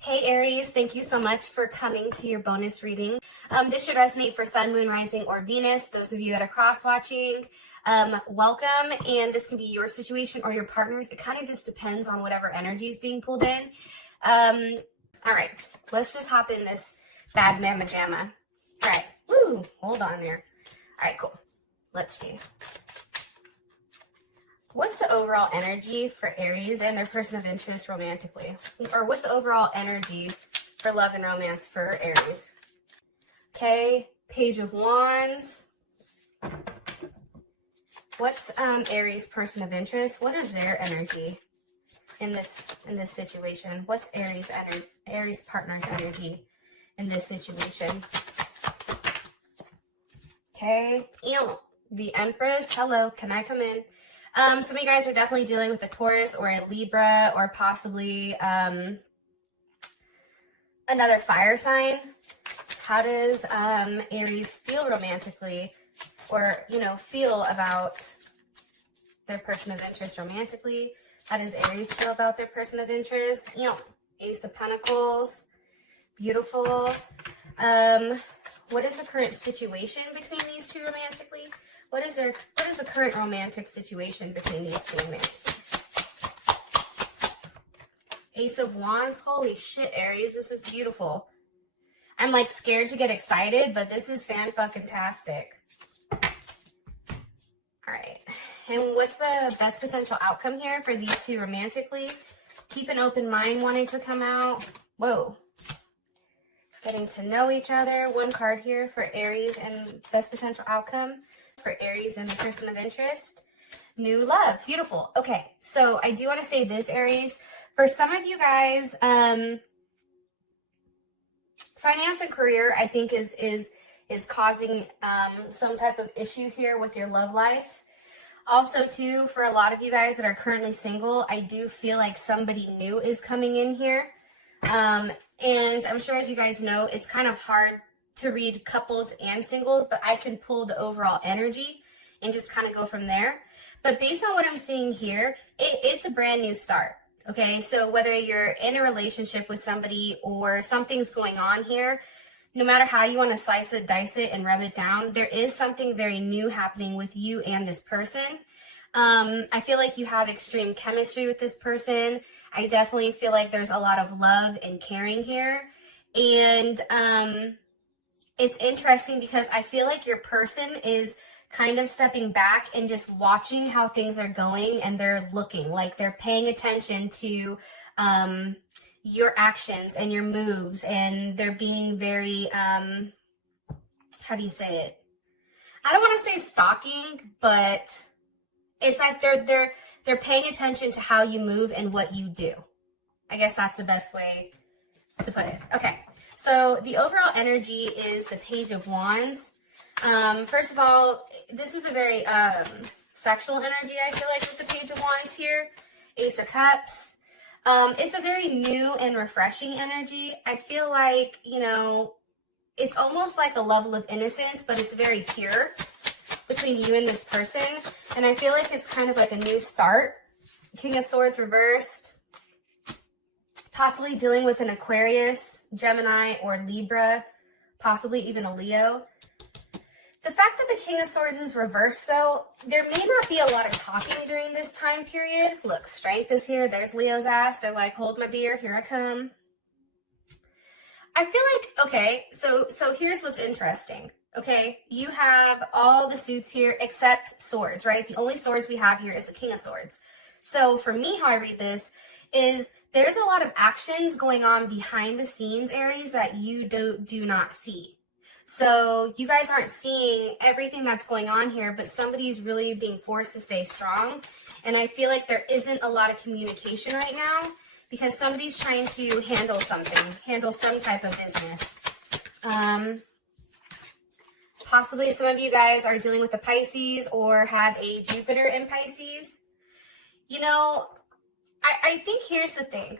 Hey Aries, thank you so much for coming to your bonus reading. This should resonate for Sun, Moon, Rising, or Venus. Those of you that are cross-watching, welcome. And this can be your situation or your partner's. It kind of just depends on whatever energy is being pulled in. All right, let's just hop in this bad mamma jamma. All right, woo, hold on there. All right, cool. Let's see. What's the overall energy for Aries and their person of interest romantically? Or what's the overall energy for love and romance for Aries? Okay, Page of Wands. What's Aries' person of interest? What is their energy in this situation? What's Aries partner's energy in this situation? Okay, the Empress. Hello, can I come in? Some of you guys are definitely dealing with a Taurus or a Libra or possibly another fire sign. How does Aries feel romantically, or, feel about their person of interest romantically? How does Aries feel about their person of interest? Ace of Pentacles. Beautiful. What is the current situation between these two romantically? What is the current romantic situation between these two romantically? Ace of Wands. Holy shit, Aries, this is beautiful. I'm like scared to get excited, but this is fan-fucking-tastic. All right. And what's the best potential outcome here for these two romantically? Keep an open mind wanting to come out. Whoa. Getting to know each other. One card here for Aries and best potential outcome for Aries and the person of interest. New love. Beautiful. Okay, so I do want to say this, Aries. For some of you guys, finance and career, I think, is causing some type of issue here with your love life. Also, too, for a lot of you guys that are currently single, I do feel like somebody new is coming in here. And I'm sure, as you guys know, it's kind of hard to read couples and singles, but I can pull the overall energy and just kind of go from there. But based on what I'm seeing here, it's a brand new start. Okay, so whether you're in a relationship with somebody or something's going on here, no matter how you want to slice it, dice it, and rub it down, there is something very new happening with you and this person. I feel like you have extreme chemistry with this person. I definitely feel like there's a lot of love and caring here. And it's interesting because I feel like your person is kind of stepping back and just watching how things are going, and they're looking, like they're paying attention to your actions and your moves, and they're being very, how do you say it? I don't want to say stalking, but it's like they're paying attention to how you move and what you do. I guess that's the best way to put it. Okay, so the overall energy is the Page of Wands. First of all, this is a very sexual energy, I feel like, with the Page of Wands here. Ace of Cups. It's a very new and refreshing energy. I feel like, it's almost like a level of innocence, but it's very pure between you and this person. And I feel like it's kind of like a new start. King of Swords reversed. Possibly dealing with an Aquarius, Gemini, or Libra. Possibly even a Leo. The fact that the King of Swords is reversed, though, there may not be a lot of talking during this time period. Look, Strength is here. There's Leo's ass. They're like, hold my beer. Here I come. I feel like, okay, so here's what's interesting. Okay, you have all the suits here except swords, right? The only swords we have here is the King of Swords. So for me, how I read this is there's a lot of actions going on behind the scenes, Aries, that you do not see. So you guys aren't seeing everything that's going on here, but somebody's really being forced to stay strong. And I feel like there isn't a lot of communication right now because somebody's trying to handle something, handle some type of business. Possibly some of you guys are dealing with a Pisces or have a Jupiter in Pisces. I think here's the thing,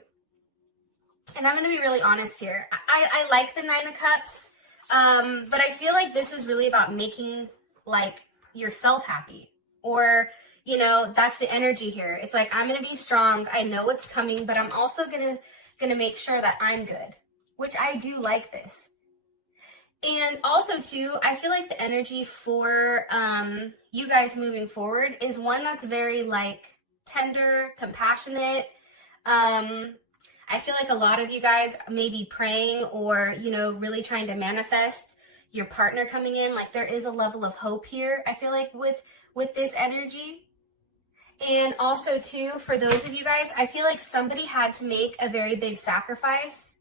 and I'm going to be really honest here. I like the Nine of Cups. But I feel like this is really about making like yourself happy, or, that's the energy here. It's like, I'm going to be strong. I know what's coming, but I'm also going to going to make sure that I'm good, which I do like this. And also too, I feel like the energy for you guys moving forward is one that's very like tender, compassionate. I feel like a lot of you guys may be praying or, you know, really trying to manifest your partner coming in. Like there is a level of hope here, I feel like with this energy. And also too, for those of you guys, I feel like somebody had to make a very big sacrifice.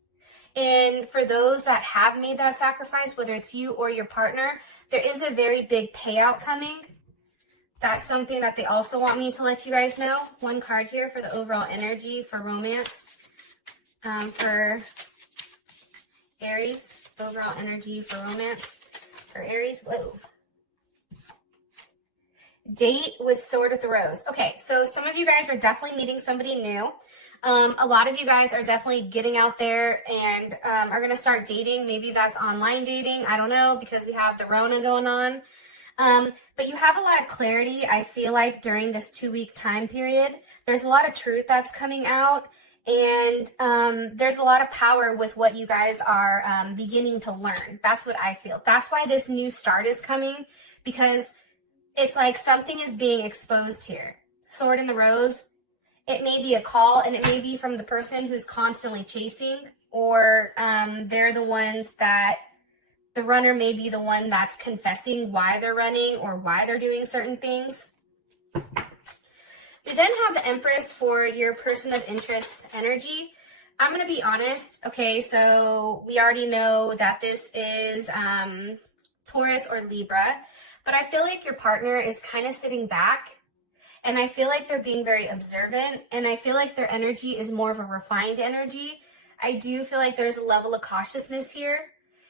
And for those that have made that sacrifice, whether it's you or your partner, there is a very big payout coming. That's something that they also want me to let you guys know. One card here for the overall energy for romance. For Aries, overall energy for romance. For Aries, whoa. Date with Sword with the Rose. Okay, so some of you guys are definitely meeting somebody new. A lot of you guys are definitely getting out there and are going to start dating. Maybe that's online dating. I don't know, because we have the Rona going on. But you have a lot of clarity, I feel like, during this 2-week time period. There's a lot of truth that's coming out. And there's a lot of power with what you guys are beginning to learn. That's what I feel. That's why this new start is coming, because it's like something is being exposed here. Sword in the Rose. It may be a call, and it may be from the person who's constantly chasing, or they're the ones that, the runner may be the one that's confessing why they're running or why they're doing certain things. We then have the Empress for your person of interest energy. I'm going to be honest. Okay, so we already know that this is Taurus or Libra, but I feel like your partner is kind of sitting back. And I feel like they're being very observant, and I feel like their energy is more of a refined energy. I do feel like there's a level of cautiousness here,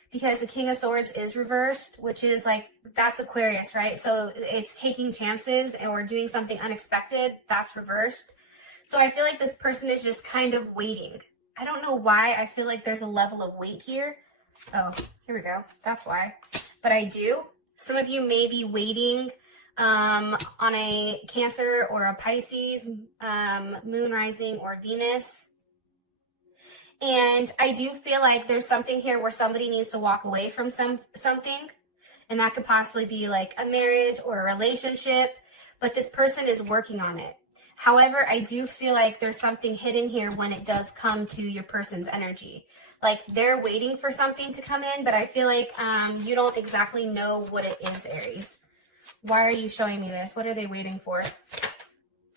because the King of Swords is reversed, which is like, that's Aquarius, right? So it's taking chances or doing something unexpected. That's reversed. So I feel like this person is just kind of waiting. I don't know why. I feel like there's a level of wait here. Oh, here we go. That's why. But I do. Some of you may be waiting on a Cancer or a Pisces, moon rising or Venus. And I do feel like there's something here where somebody needs to walk away from something. And that could possibly be like a marriage or a relationship, but this person is working on it. However, I do feel like there's something hidden here when it does come to your person's energy. Like they're waiting for something to come in, but I feel like you don't exactly know what it is, Aries. Why are you showing me this? What are they waiting for?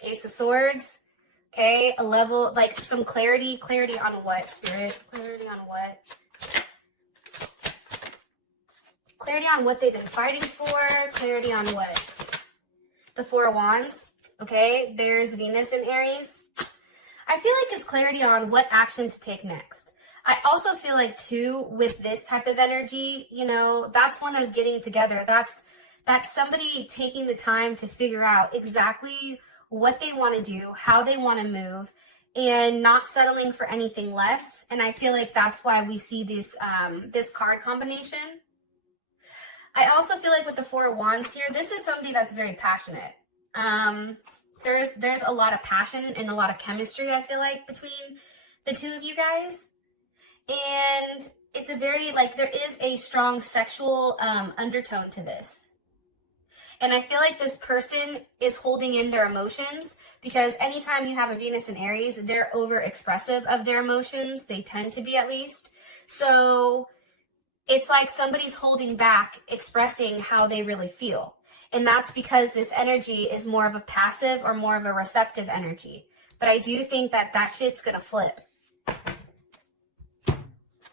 Ace of Swords. Okay, a level, like some clarity. Clarity on what, Spirit? Clarity on what? Clarity on what they've been fighting for. Clarity on what? The Four of Wands. Okay, there's Venus in Aries. I feel like it's clarity on what action to take next. I also feel like, too, with this type of energy, you know, that's one of getting together. That's somebody taking the time to figure out exactly what they want to do, how they want to move, and not settling for anything less. And I feel like that's why we see this this card combination. I also feel like with the Four of Wands here, this is somebody that's very passionate. There's a lot of passion and a lot of chemistry, I feel like, between the two of you guys. And it's a very, like, there is a strong sexual undertone to this. And I feel like this person is holding in their emotions, because anytime you have a Venus in Aries, they're over expressive of their emotions. They tend to be, at least. So it's like somebody's holding back expressing how they really feel. And that's because this energy is more of a passive or more of a receptive energy. But I do think that that shit's going to flip.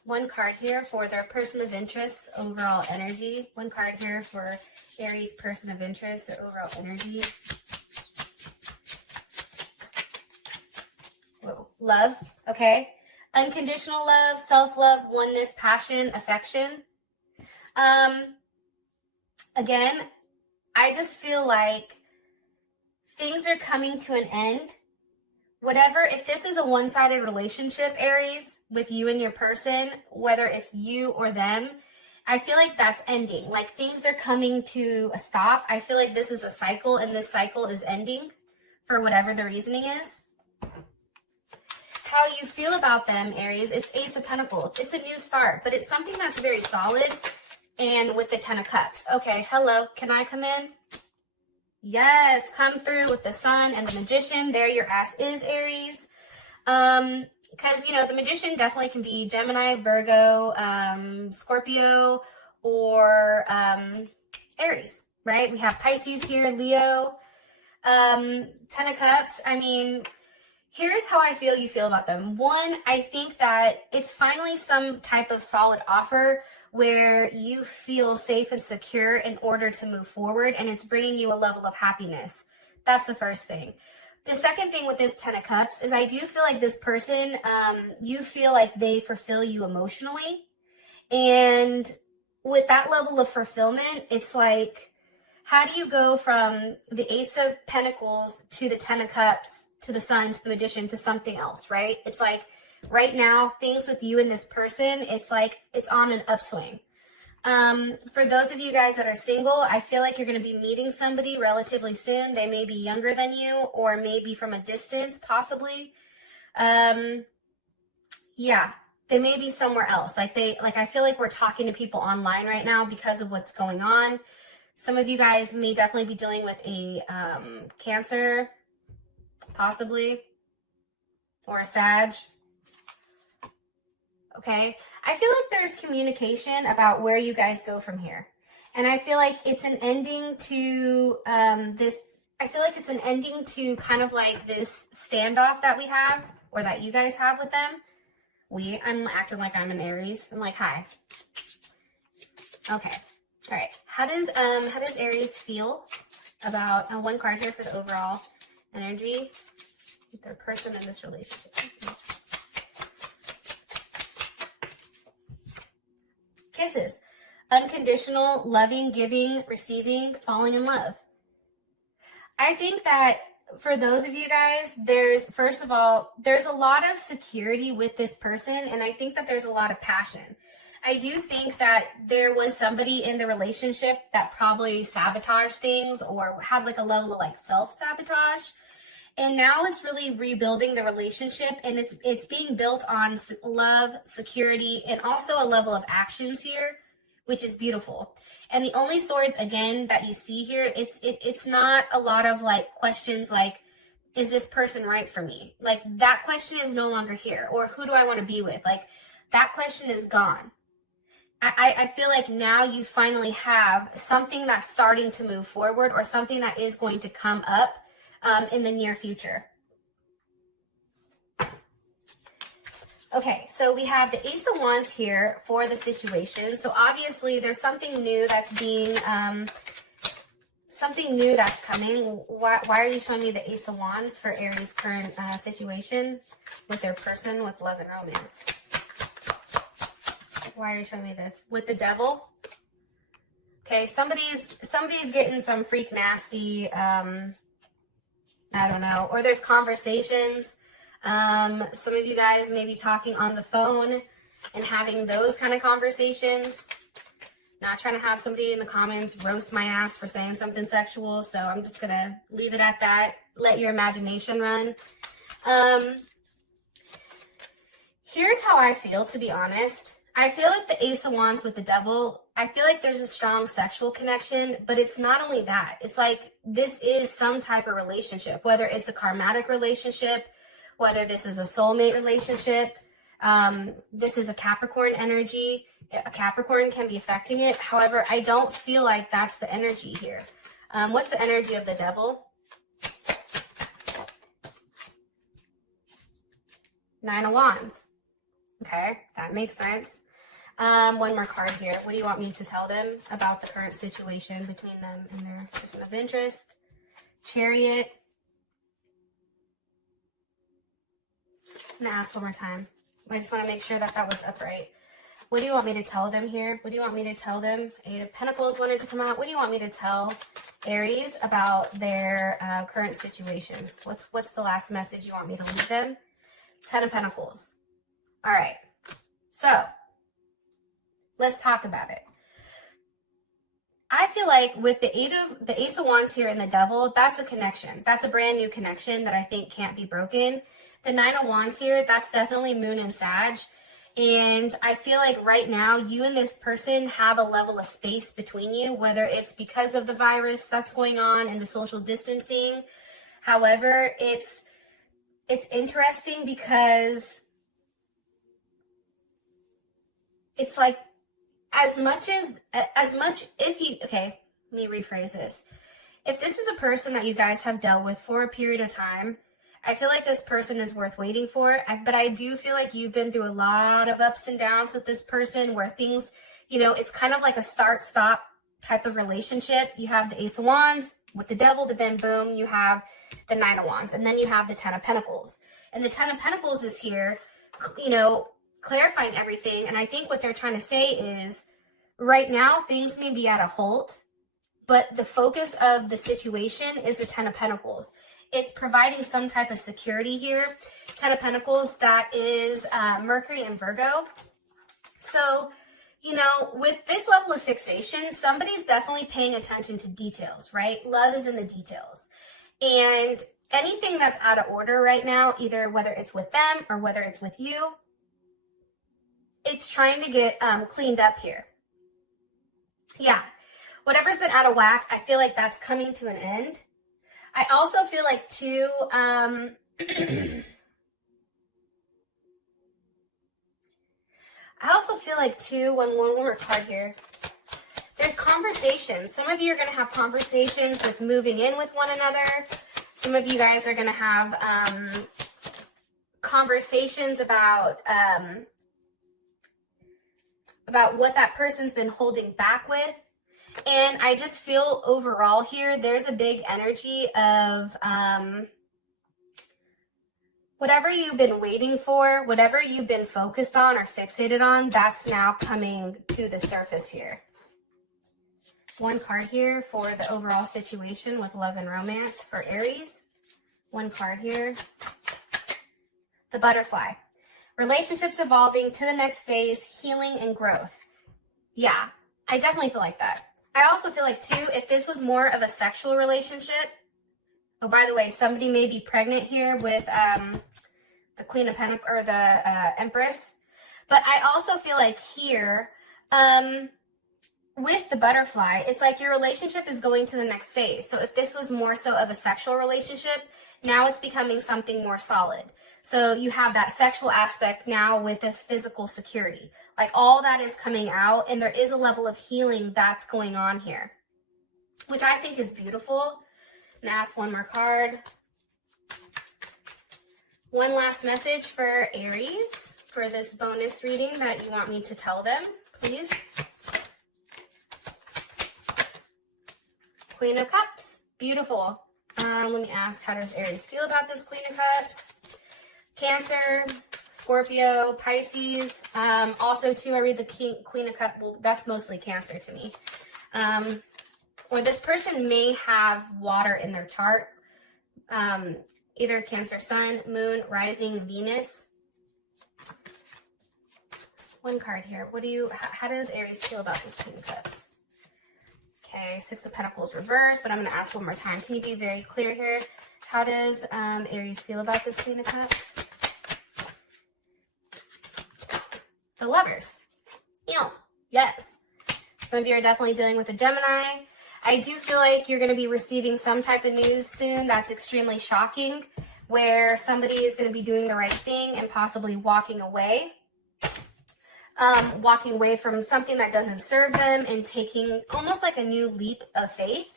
One card here for their person of interest, overall energy. One card here for Aries person of interest, their overall energy. Whoa. Love, okay. Unconditional love, self-love, oneness, passion, affection. Again, I just feel like things are coming to an end. Whatever, if this is a one-sided relationship, Aries, with you and your person, whether it's you or them, I feel like that's ending. Like things are coming to a stop. I feel like this is a cycle, and this cycle is ending for whatever the reasoning is. how you feel about them, Aries, it's Ace of Pentacles. It's a new start, but it's something that's very solid. And with the 10 of Cups. Okay, hello, can I come in? Yes, come through with the Sun and the Magician. There your ass is, Aries. Because, you know, the Magician definitely can be Gemini, Virgo, Scorpio, or Aries, right? We have Pisces here, Leo. 10 of Cups, I mean, here's how I feel you feel about them. One, I think that it's finally some type of solid offer where you feel safe and secure in order to move forward, and it's bringing you a level of happiness. That's the first thing. The second thing with this 10 of Cups is I do feel like this person, you feel like they fulfill you emotionally. And with that level of fulfillment, it's like, how do you go from the Ace of Pentacles to the 10 of Cups to the Sun to the Magician to something else, right? It's like right now, things with you and this person, it's like it's on an upswing. For those of you guys that are single, I feel like you're going to be meeting somebody relatively soon. They may be younger than you or maybe from a distance, possibly. Yeah, they may be somewhere else. I feel like we're talking to people online right now because of what's going on. Some of you guys may definitely be dealing with a Cancer, possibly, or a Sag. Okay, I feel like there's communication about where you guys go from here. And I feel like it's an ending to I feel like it's an ending to kind of like this standoff that we have, or that you guys have with them. I'm acting like I'm an Aries. I'm like, hi. Okay. All right. How does Aries feel about one card here for the overall energy with their person in this relationship? Kisses. Unconditional, loving, giving, receiving, falling in love. I think that for those of you guys, first of all, there's a lot of security with this person, and I think that there's a lot of passion. I do think that there was somebody in the relationship that probably sabotaged things or had like a level of like self-sabotage. And now it's really rebuilding the relationship, and it's being built on love, security, and also a level of actions here, which is beautiful. And the only swords, again, that you see here, it's not a lot of like questions like, is this person right for me? Like that question is no longer here. Or who do I want to be with? Like that question is gone. I feel like now you finally have something that's starting to move forward, or something that is going to come up in the near future. Okay, so we have the Ace of Wands here for the situation. So obviously there's something new that's being, coming. Why are you showing me the Ace of Wands for Aries' current situation with their person with love and romance? Why are you showing me this? With the Devil? Okay, somebody's getting some freak nasty, I don't know, or there's conversations. Some of you guys may be talking on the phone and having those kind of conversations. Not trying to have somebody in the comments roast my ass for saying something sexual, so I'm just gonna leave it at that. Let your imagination run. Here's how I feel, to be honest. I feel like the Ace of Wands with the Devil, I feel like there's a strong sexual connection, but it's not only that. It's like this is some type of relationship, whether it's a karmatic relationship, whether this is a soulmate relationship. This is a Capricorn energy. A Capricorn can be affecting it. However, I don't feel like that's the energy here. What's the energy of the Devil? 9 of Wands. Okay, that makes sense. One more card here. What do you want me to tell them about the current situation between them and their person of interest? Chariot. I'm gonna ask one more time. I just want to make sure that that was upright. What do you want me to tell them here? What do you want me to tell them? 8 of Pentacles wanted to come out. What do you want me to tell Aries about their current situation? What's the last message you want me to leave them? 10 of Pentacles. All right. So let's talk about it. I feel like with the Ace of Wands here and the Devil, that's a connection. That's a brand new connection that I think can't be broken. The Nine of Wands here, that's definitely Moon and Sag. And I feel like right now, you and this person have a level of space between you, whether it's because of the virus that's going on and the social distancing. However, it's interesting because it's like as much if you, okay, let me rephrase this. If this is a person that you guys have dealt with for a period of time, I feel like this person is worth waiting for, but I do feel like you've been through a lot of ups and downs with this person where things, you know, it's kind of like a start-stop type of relationship. You have the Ace of Wands with the Devil, but then boom, you have the Nine of Wands, and then you have the Ten of Pentacles. And the Ten of Pentacles is here, you know, clarifying everything. And I think what they're trying to say is right now things may be at a halt, but the focus of the situation is the Ten of Pentacles. It's providing some type of security here. Ten of Pentacles, that is Mercury and Virgo. So, you know, with this level of fixation, somebody's definitely paying attention to details, right? Love is in the details. And anything that's out of order right now, either whether it's with them or whether it's with you, it's trying to get cleaned up here. Yeah. Whatever's been out of whack, I feel like that's coming to an end. I also feel like too, I also feel like too, one more card here, there's conversations. Some of you are going to have conversations with moving in with one another. Some of you guys are going to have conversations about what that person's been holding back with. And I just feel overall here, there's a big energy of whatever you've been waiting for, whatever you've been focused on or fixated on, that's now coming to the surface here. One card here for the overall situation with love and romance for Aries. One card here. The Butterfly. Relationships evolving to the next phase, healing and growth. Yeah, I definitely feel like that. I also feel like, too, if this was more of a sexual relationship, oh, by the way, somebody may be pregnant here with the Queen of Pentacles or the Empress. But I also feel like here, with the Butterfly, it's like your relationship is going to the next phase. So if this was more so of a sexual relationship, now it's becoming something more solid. So you have that sexual aspect now with this physical security. Like all that is coming out, and there is a level of healing that's going on here, which I think is beautiful. And ask one more card. One last message for Aries for this bonus reading that you want me to tell them, please. Queen of Cups. Beautiful. Let me ask, how does Aries feel about this Queen of Cups? Cancer, Scorpio, Pisces. Also, too, I read the Queen of Cups. Well, that's mostly Cancer to me. Or this person may have water in their chart. Either Cancer, Sun, Moon, Rising, Venus. One card here. How does Aries feel about this Queen of Cups? Okay, Six of Pentacles reversed, but I'm going to ask one more time. Can you be very clear here? How does Aries feel about this Queen of Cups? The Lovers. Ew. Yes. Some of you are definitely dealing with a Gemini. I do feel like you're going to be receiving some type of news soon that's extremely shocking, where somebody is going to be doing the right thing and possibly walking away from something that doesn't serve them and taking almost like a new leap of faith.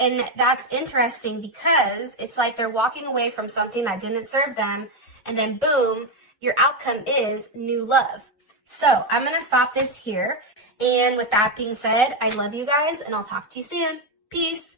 And that's interesting because it's like they're walking away from something that didn't serve them, and then boom, your outcome is new love. So I'm going to stop this here. And with that being said, I love you guys, and I'll talk to you soon. Peace.